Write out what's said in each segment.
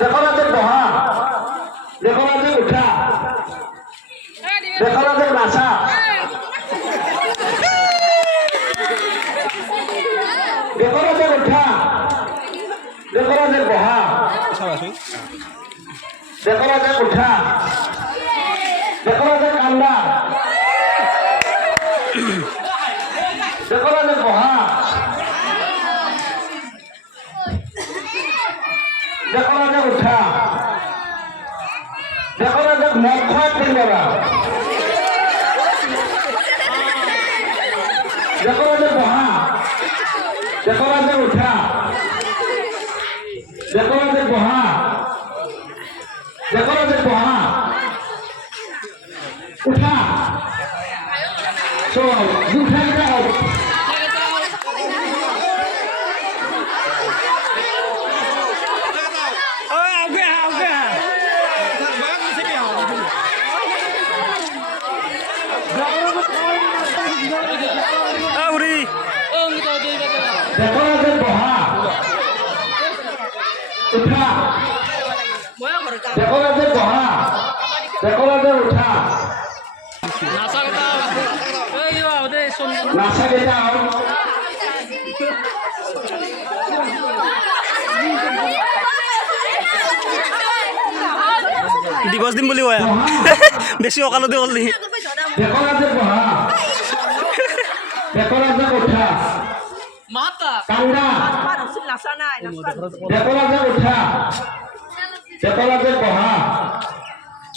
দেখো না যে বহা, দেখো না যে উঠা, দেখো না যে নাচা, দেখো না যে উঠা, দেখো না যে বহা, দেখো না যে উঠা, দেখো না যে কান্দা, দেখো না যে বহা, দেখো না যে উঠা, দেখো না যে মদ খোয়া তিনবেলা, দেখো না যে বহা, দেখো না যে উঠা, দেখো না যে বহা, দেখো না যে বহা, উঠা, so you can go. देखो ना जे बहा उठा देखो ना जे बहा देखो ना जे उठा नासा के जाओ दिवस दिन बोली होया बेसी अकालते बोलली देखो ना जे बहा देखो ना जे उठा Mata. कांदा देखो ना जे उठा देखो ना जे बहा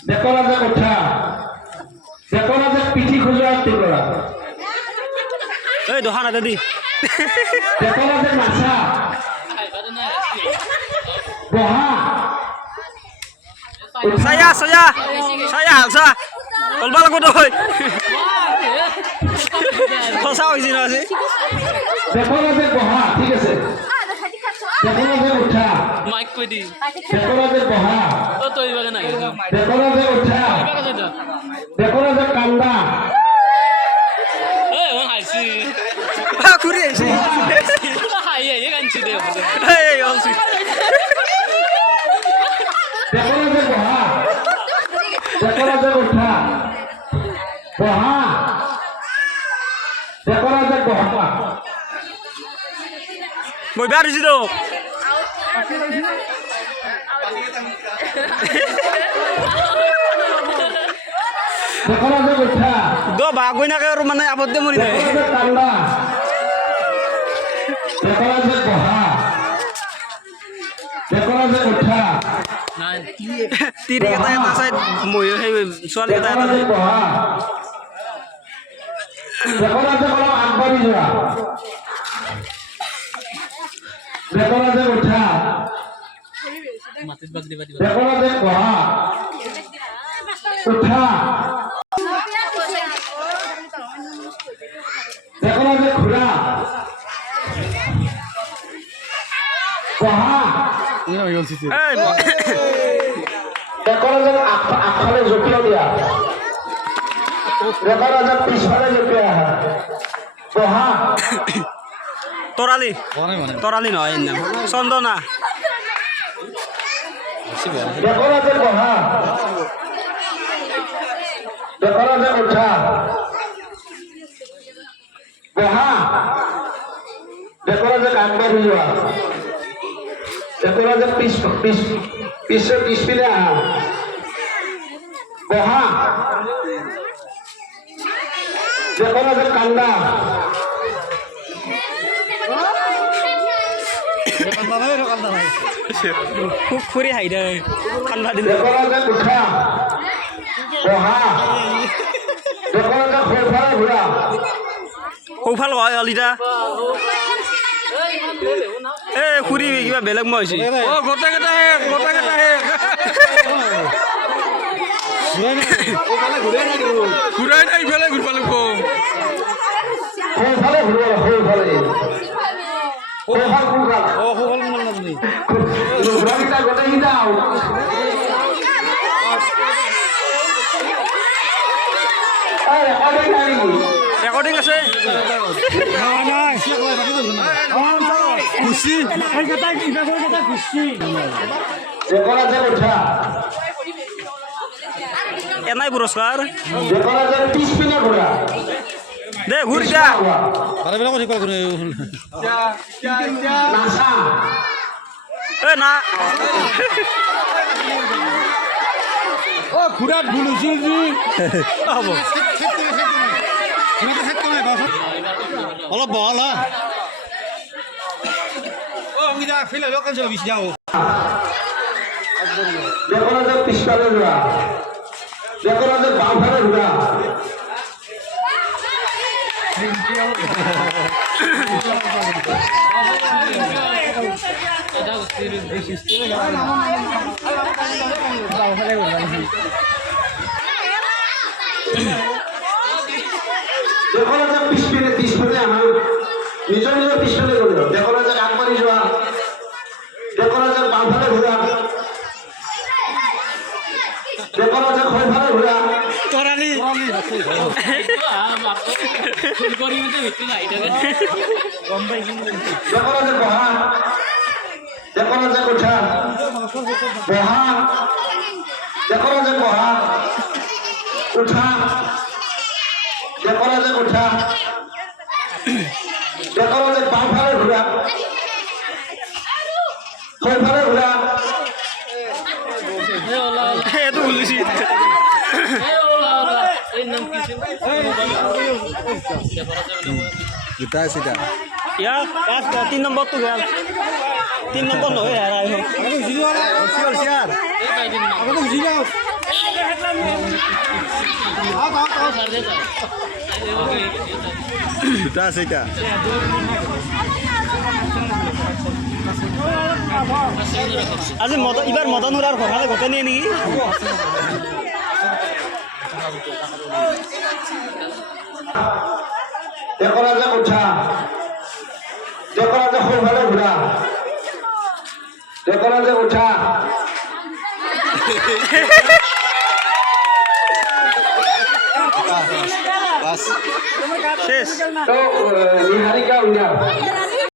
देखो ना जे उठा देखो ना जे पिठी खुजरा तिगड़ा ए दोहाना दादी देखो ना जे नाचा बहा saya haksa tolba lagu doi kosa hoisi na ase देखो ना जे बहा ठीक है देखो ना जे उठा Mike koi di. देखो ना जे बहा To ibaga na. देखो ना जे उठा देखो ना जे कांदा Eh, on hai si. ha kuri aisi Hai ye kan si de. hey onsi देखो ना जे बहा देखो ना जे उठा बहा देखो ना जे बहा moi bar isi do देखो ना जे उठा do ba goi na ke mane abodde mori देखो ना जे कांदा देखो ना जे बहा देखो ना जे उठा tiri kata yang nasai moi hey soal kata देखो ना जे बहा देखो ना जे बड़ा आगबारी जोड़ा देखो ना जे उठा Matis bag di bag. देखो ना जे बहा उठा देखो ना जे खुला बहा hey देखो ना जे आखले जोटिया दिया देखो ना जे पिछवाड़े जोटिया है बहा torali no en sondona देखो ना जे बहा देखो ना जे उठा बहा देखो ना जे कांदा हुआ देखो ना जे पिस पिले बहा देखो ना जे कांदा khuri hai dai kan ba din देखो ना जे उठा बहा देखो ना जे खोफा हुआ koufal hoy alita eh khuri kiba beleg moi hoisi Oh, gota kata he. Gurai na ibale gurpalu ko. खोफाले हुआ खोफाले खोफाल कुका घुरा kita गोटे ही दाओ अरे अरे नहीं recording আছে खुशी দেখরা যে উঠা এনাই পুরস্কার দেখরা যে পিছপিনে ঘোরা দে ঘুরি যা নাসা এ না খুৰাত ভুল হৈছিল যি হ'ব অলপ বহল হা অংগীতা ফিল লোক কাজ বিছ যাও দেখরা যে পিছপালে ঘোরা দেখরা যে বামফালে ঘোরা দেখরা যে পিছপিনে আমার নিজৰ নিজৰ পিছপিনে গ'ল দেখৰা যে আগবাঢ়ি যোৱা দেখৰা যে বামফালে ঘোৰা দেখৰা যে সোঁফালে ঘোৰা তৰালি দেখরা যে বহা দেখরা যে উঠা বহা দেখরা যে বহা উঠা দেখরা যে উঠা দেখরা যে বামফালে ঘোরা সোঁফালে ঘোরা এইটো ভুলিছি ইয়াৰ ইয়াত 3 নম্বৰটো গেল 3 নম্বৰ নহয় হেৰাই আজি এইবাৰ মদন উৰাৰ ঘৰলে গোটেই নিয়ে নেকি দেখৰা যে উঠা দেখৰা যে সোঁফালে ঘোৰা দেখৰা যে উঠা শেষ তো নিহাৰিকা উইনাৰ